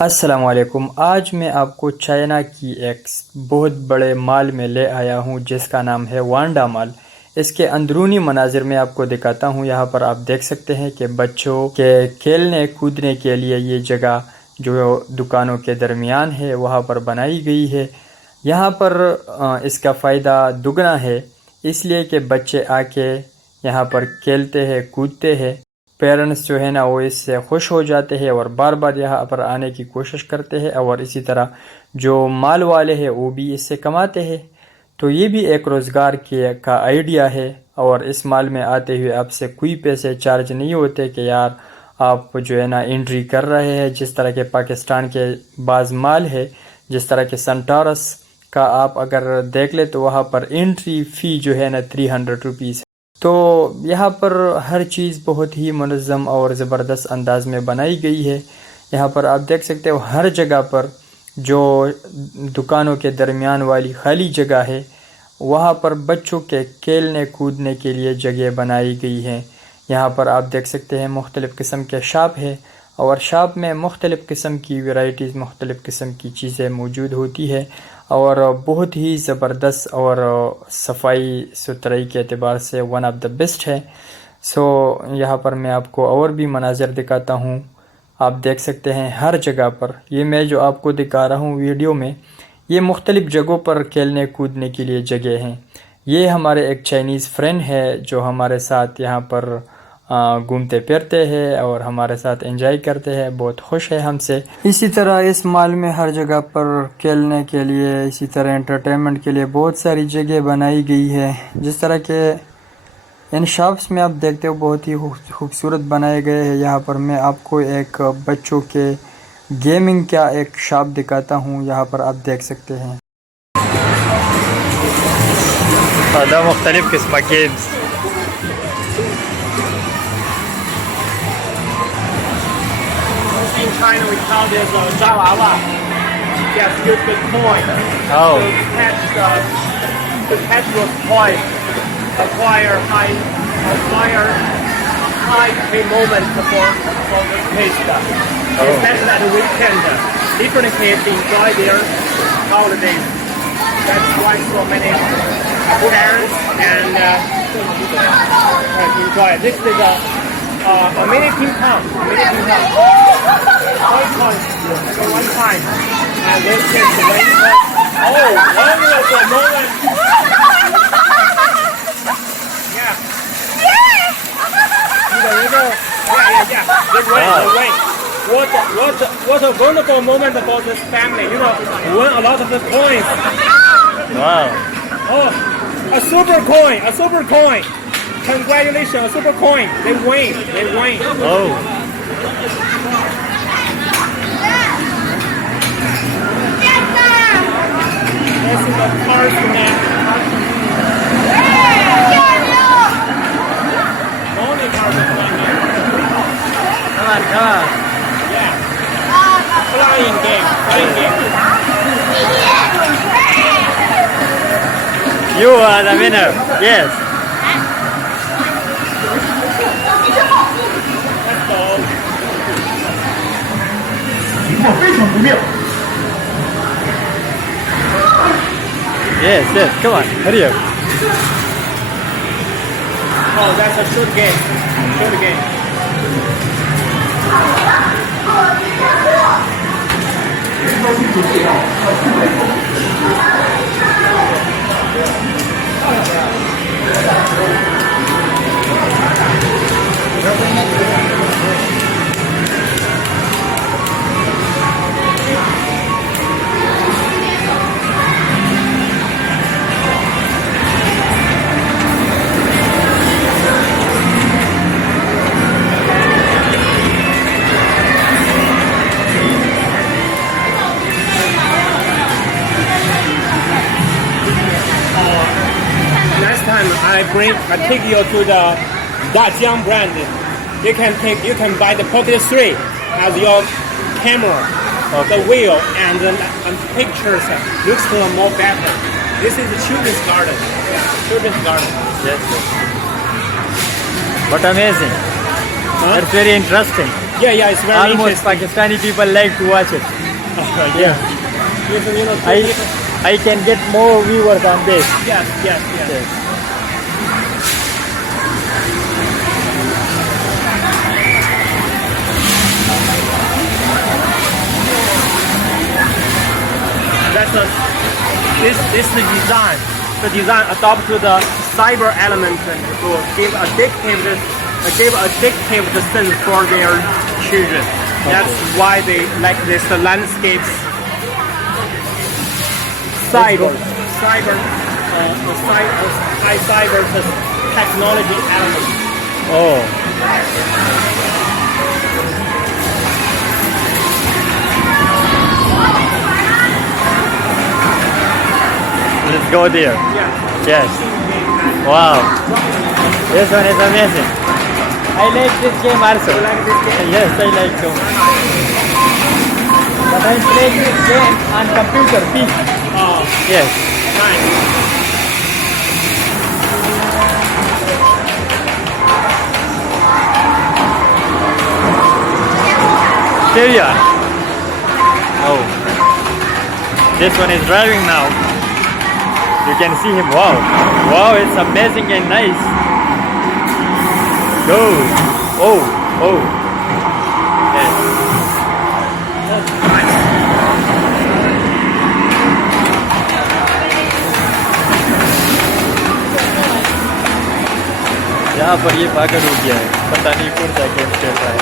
अस्सलामुअलैकुम। आज मैं आपको चाइना की एक बहुत बड़े मॉल में ले आया हूँ जिसका नाम है वांडा मॉल। इसके अंदरूनी मनाजिर में आपको दिखाता हूँ। यहाँ पर आप देख सकते हैं कि बच्चों के खेलने कूदने के लिए ये जगह जो दुकानों के दरमियान है वहाँ पर बनाई गई है। यहाँ पर इसका फ़ायदा दुगना है, इसलिए कि बच्चे आके यहाँ पर खेलते हैं कूदते हैं। पेरेंट्स जो है ना वो इससे खुश हो जाते हैं और बार बार यहाँ पर आने की कोशिश करते हैं, और इसी तरह जो माल वाले हैं वो भी इससे कमाते हैं। तो ये भी एक रोज़गार का आइडिया है, और इस माल में आते हुए आपसे कोई पैसे चार्ज नहीं होते कि यार आप जो है ना एंट्री कर रहे हैं। जिस तरह के पाकिस्तान के बाज़ माल है, जिस तरह के संटारस का आप अगर देख ले तो वहाँ पर एंट्री फ़ी जो है ना 300 रुपीज़। तो यहाँ पर हर चीज़ बहुत ही मुनज़्ज़म और ज़बरदस्त अंदाज में बनाई गई है। यहाँ पर आप देख सकते हो हर जगह पर जो दुकानों के दरमियान वाली खाली जगह है वहाँ पर बच्चों के खेलने कूदने के लिए जगह बनाई गई है। यहाँ पर आप देख सकते हैं मुख्तलिफ़ किस्म के शॉप है, और शॉप में मुख्तलिफ़ किस्म की वैराइटीज़ मुख्तलिफ़ किस्म की चीज़ें मौजूद होती है, और बहुत ही ज़बरदस्त और सफाई सुथराई के एतबार से वन ऑफ द बेस्ट है। सो यहाँ पर मैं आपको और भी मनाज़र दिखाता हूँ। आप देख सकते हैं हर जगह पर, ये मैं जो आपको दिखा रहा हूँ वीडियो में, ये मुख्तलिफ़ जगहों पर खेलने कूदने के लिए जगह हैं। ये हमारे एक चाइनीज़ फ्रेंड है जो हमारे साथ यहाँ पर घूमते फिरते हैं और हमारे साथ एंजॉय करते हैं, बहुत खुश है हमसे। इसी तरह इस मॉल में हर जगह पर खेलने के लिए, इसी तरह एंटरटेनमेंट के लिए बहुत सारी जगह बनाई गई है। जिस तरह के इन शॉप्स में आप देखते हो बहुत ही खूबसूरत बनाए गए हैं। यहाँ पर मैं आपको एक बच्चों के गेमिंग का एक शॉप दिखाता हूँ। यहाँ पर आप देख सकते हैं मुख्तलिफ़ किस्म के games. In China, we call this Wanda. Yes, use the coin. Oh. To catch those coins, acquire high pay moments for the taste. Especially at the weekend, different kids enjoy their holidays. That's why so many parents and enjoy. This is a mini ping pong. One time. And this is the way. Oh, wonderful moment. Yeah. See the river? Yeah. This way, the way. What a wonderful moment for this family. You know, won a lot of the coins. Wow. Oh, a super coin. Congratulations, a super coin. They win. Oh. This is the cars connect. Only cars are playing. Come on. Yeah. Flying game. You are the winner. Yes. Let's go. 情况非常不妙。 Yes. Come on. Hurry up. Oh, that's a short game. I take you to the Jiang brand. You can buy the Pocket 3 as your camera, the wheel and pictures looks more better. This is the children's garden. Yes. But amazing. That's very interesting. Yeah, it's very Almost interesting. Pakistani people like to watch it. Yeah. Even, I can get more viewers on this. Yes. This is the design. The design adopt to the cyber element to give addictive sense for their children. That's why they like this the landscapes. Cyber, high cyber technology element. Oh. Let's go there. Yeah. Yes. Wow. This one is amazing. I like this game also. You like this game? Yes, I like so much. But I'm playing this game on computer, PC. Oh, Yes. nice. Here you are. Oh. This one is driving now. You can see him. Wow. Wow, it's amazing and nice. Go. Oh. Yes. यहाँ पर ये पागल हो गया है, पता नहीं कौन सा गेम खेल रहा है.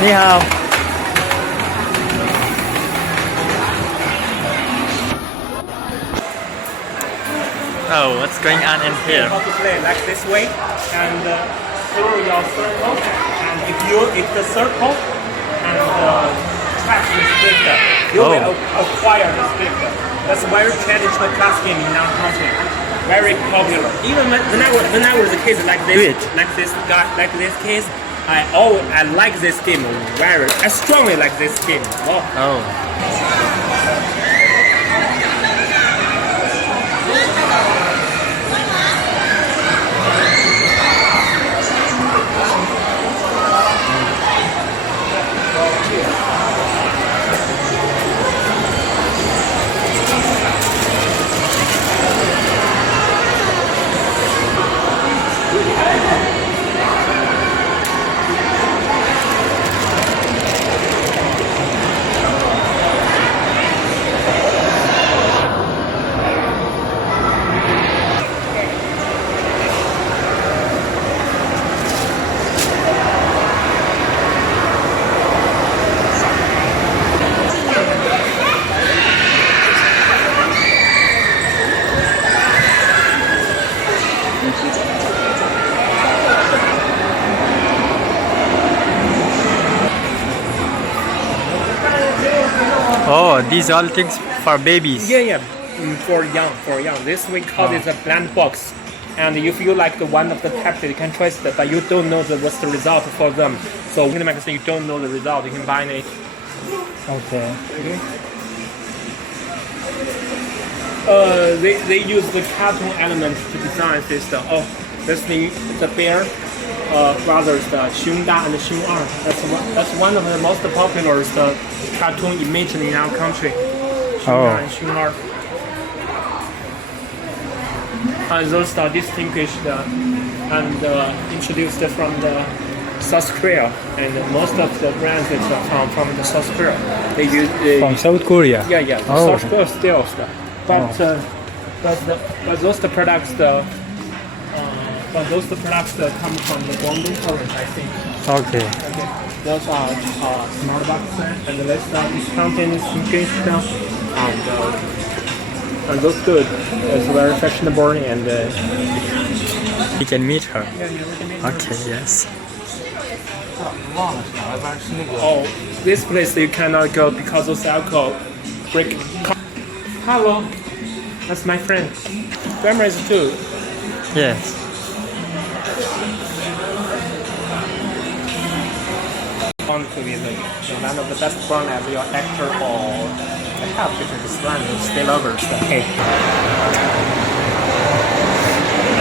Ni hao. Oh, what's going on in here? How to play like this way and through your circle, and if the circle and track the sticker, you will acquire the sticker. That's a very traditional class game in our country. Very popular. Even when I was a kid like this, like this case, I like this game very. I strongly like this game. Oh. Oh, these all things for babies. Yeah. For young. This we call it a blind box. And if you like the one of the captain, you can trust it, but you don't know what's the result for them. So in the magazine, you don't know the result, you can buy it. Okay. They use the cartoon elements to design this. This thing, the bear brothers, the Wanda and Shang. That's one of the most popular cartoon images in our country. Wanda and Shang. Those are distinguished and introduced from the South Korea, and most of the brands that are from the South Korea. They use From South Korea? Yeah. South Korea still, but those the products come from the Wanda province, I think. Okay. Those are smart boxes, and the rest are discounted and look good. It's very fashionable and. We can meet her. Yeah, we can make Okay. Yes. Oh, this place you cannot go because of the alcohol break. Hello, that's my friend. Grandma is too. Yes. Want to be one of the best friend as your actor or I have pictures of this land. It's still over. Okay.